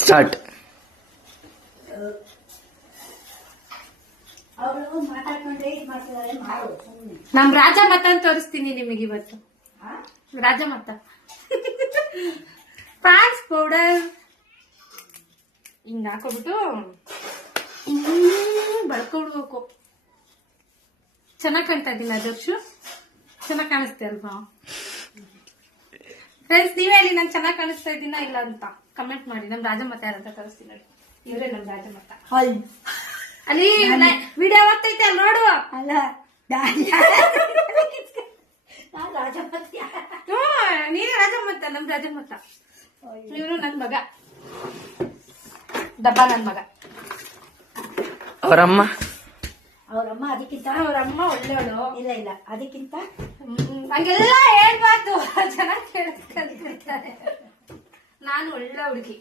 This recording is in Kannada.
ಸ್ಟಾರ್ಟ್. ನಮ್ ರಾಜ ಮತ ಅಂತ ತೋರಿಸ್ತೀನಿ ನಿಮಗೆ ಇವತ್ತು. ರಾಜ ಮತ ಫ್ರಾನ್ಸ್ ಪೌಡರ್ ಹಿಂಗ್ ಹಾಕೋಬಿಟ್ಟು ಬಳ್ಕೊಡ್ಬೇಕು. ಚೆನ್ನಾಗ್ ಕಾಣ್ತಾ ಇದ್ದೀನಿ ಅದರ್ಶು, ಚೆನ್ನಾಗ್ ಕಾಣಿಸ್ತೆ ಅಲ್ವಾ ಫ್ರೆಂಡ್ಸ್? ನೀವೇ ಹೇಳಿ ನಂಗೆ ಚೆನ್ನಾಗ್ ಕಾಣಿಸ್ತಾ ಇದ್ದೀನ ಇಲ್ಲ ಅಂತ ಕಮೆಂಟ್ ಮಾಡಿ. ನಮ್ ರಾಜ ಮತ ಯಾರಂತ ತೋರಿಸ್ತೀನಿ ನೋಡಿ. ಇವ್ರೆ ನಮ್ ರಾಜ ಮತ. ಅಲ್ಲಿ ವಿಡಿಯೋ ಆಗ್ತೈತೆ ಅಲ್ಲಿ ನೋಡುವ. ಅಲ್ಲ ನೀನೇ ರಾಜ ಮತ, ನಮ್ ರಾಜ ಮತ. ಇವ್ರು ನನ್ ಮಗ, ಡಬ್ಬ ನನ್ ಮಗ. ಅವರಮ್ಮ ಅದಕ್ಕಿಂತ ಅವ್ರಮ್ಮ ಒಳ್ಳೆಯವಳು. ಇಲ್ಲ ಅದಕ್ಕಿಂತ ಹಂಗೆಲ್ಲ ಹೇಳ್ಬಾರ್ದು, ಚೆನ್ನಾಗಿ ಕೇಳಿಸ್ತಾರೆ. ನಾನು ಒಳ್ಳೆ ಹುಡುಗಿ.